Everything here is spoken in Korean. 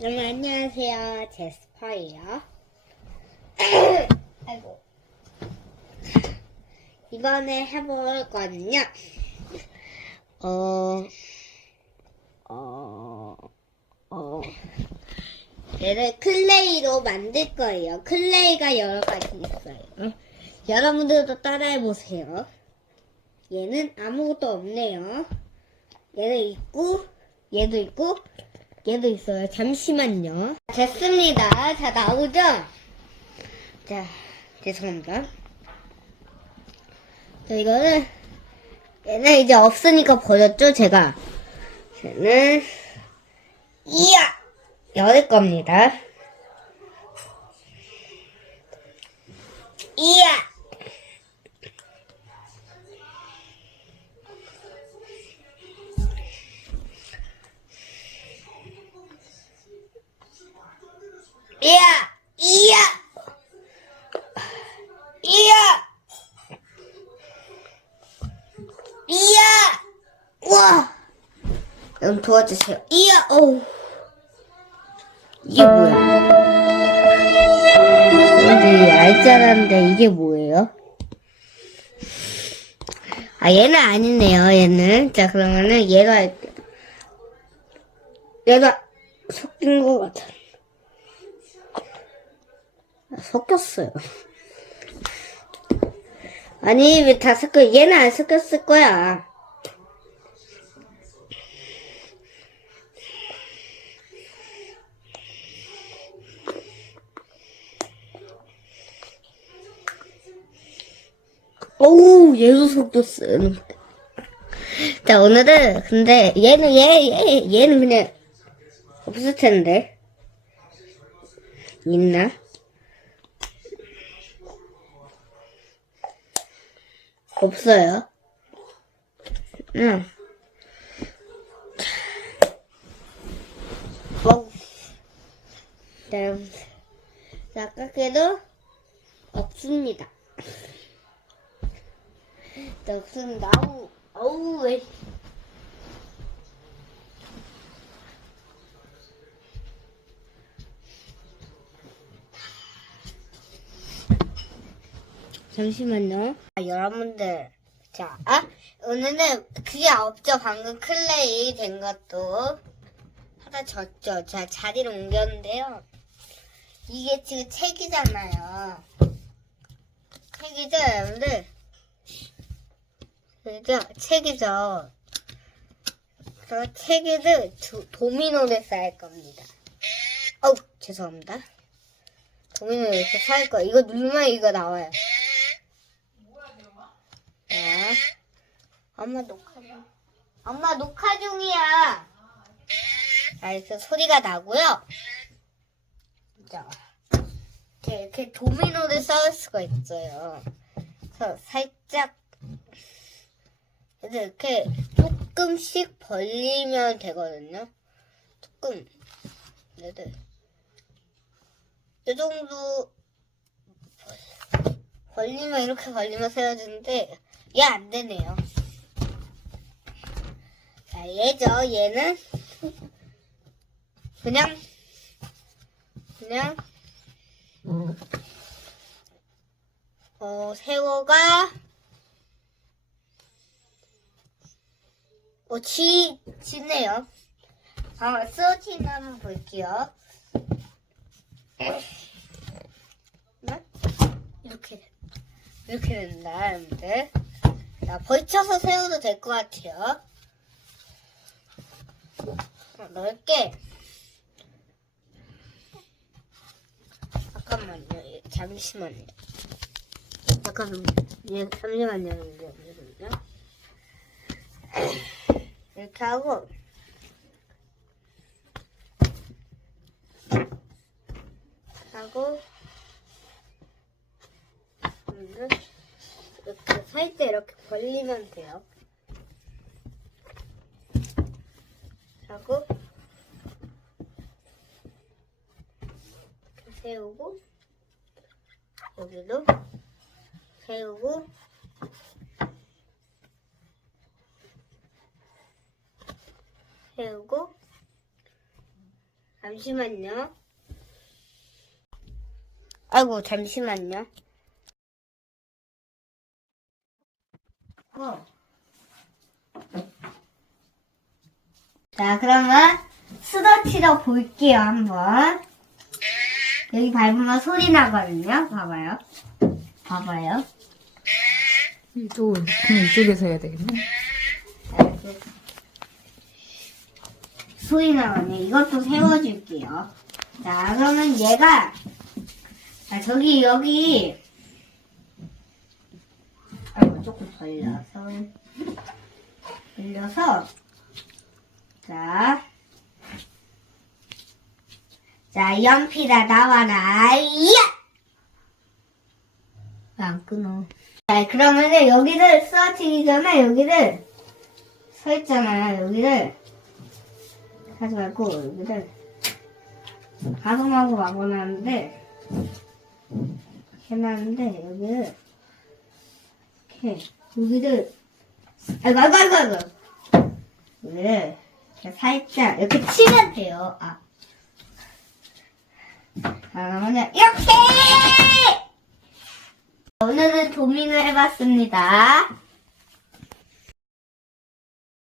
여러분 안녕하세요. 제스퍼예요. 아이고. 이번에 해볼 거는요. 어, 어, 어, 얘를 클레이로 만들 거예요. 클레이가 여러 가지 있어요. 여러분들도 따라해 보세요. 얘는 아무것도 없네요. 얘는 있고 얘도 있고 얘도 있어요. 잠시만요. 됐습니다. 자, 나오죠? 자, 죄송합니다. 자, 이거는, 얘는 이제 없으니까 버렸죠, 제가. 얘는, 이야! 열을 겁니다. 이야! 이야! 이야! 이야! 이야! 우와! 여러분 도와주세요. 이야! 어우. 이게 뭐야? 근데 알짜란데 이게 뭐예요? 아 얘는 아니네요 얘는 자 그러면은 얘가. 얘가 섞인 것 같아 섞였어요. 아니, 왜 다 섞여? 얘는 안 섞였을 거야. 어우, 얘도 섞였어요. 자, 오늘은, 근데, 얘는, 얘, 얘, 얘는 그냥, 없을 텐데. 있나? 없어요. 응. 어. 네. 아깝게도 없습니다. 네, 없습니다. 아우, 아우, 잠시만요. 아, 여러분들. 자, 아, 오늘은 그게 없죠. 방금 클레이 된 것도 하나 졌죠. 자, 자리를 옮겼는데요. 이게 지금 책이잖아요. 책이죠, 여러분들? 그죠? 책이죠. 그래서 책을 두- 도미노를 쌓을 겁니다. 어우, 죄송합니다. 도미노 이렇게 쌓을 거예요. 이거 누르면 이거 나와요. 자, 엄마 녹화 중. 엄마 녹화 중이야. 자, 이렇게 소리가 나고요. 자, 이렇게, 이렇게 도미노를 쌓을 수가 있어요. 그래서 살짝 이렇게 조금씩 벌리면 되거든요. 조금, 네네. 이 정도 벌리면 이렇게 벌리면 세워지는데 얘 안 되네요. 자, 얘죠. 얘는 그냥 그냥 어 세워가 어 지, 지네요. 아, 쓰러지는 한번 볼게요. 네? 이렇게 이렇게 된다, 여러분들. 자, 벌쳐서 세워도 될 것 같아요. 자, 넓게. 잠깐만요. 예, 잠시만요. 잠깐만요. 예, 잠시만요. 잠시만요. 이렇게 하고. 하고. 이렇게 살짝 이렇게 벌리면 돼요. 하고 이렇게 세우고 여기도 세우고 세우고 잠시만요. 아이고, 잠시만요. 어. 자, 그러면 스더치러 볼게요, 한번. 여기 밟으면 소리 나거든요. 봐봐요. 봐봐요. 또 그냥 이쪽에서 해야 되겠네. 이렇게 소리 나거든요. 이것도 세워줄게요. 자, 그러면 얘가, 자, 저기, 여기, 아이고, 조금 벌려서, 벌려서, 자, 자, 연필아, 나와라, 이야! 왜안 끊어? 자, 그러면은 여기를 쓰러지기 전에 여기를 서 있잖아요. 여기를 하지 말고 여기를 가슴하고 막아놨는데 해놨는데 여기를 이렇게 여기를 아이고 아이고 아이고 여기를 살짝 이렇게 치면 돼요. 아. 아, 그러면은 이렇게 오늘은 도민을 해봤습니다.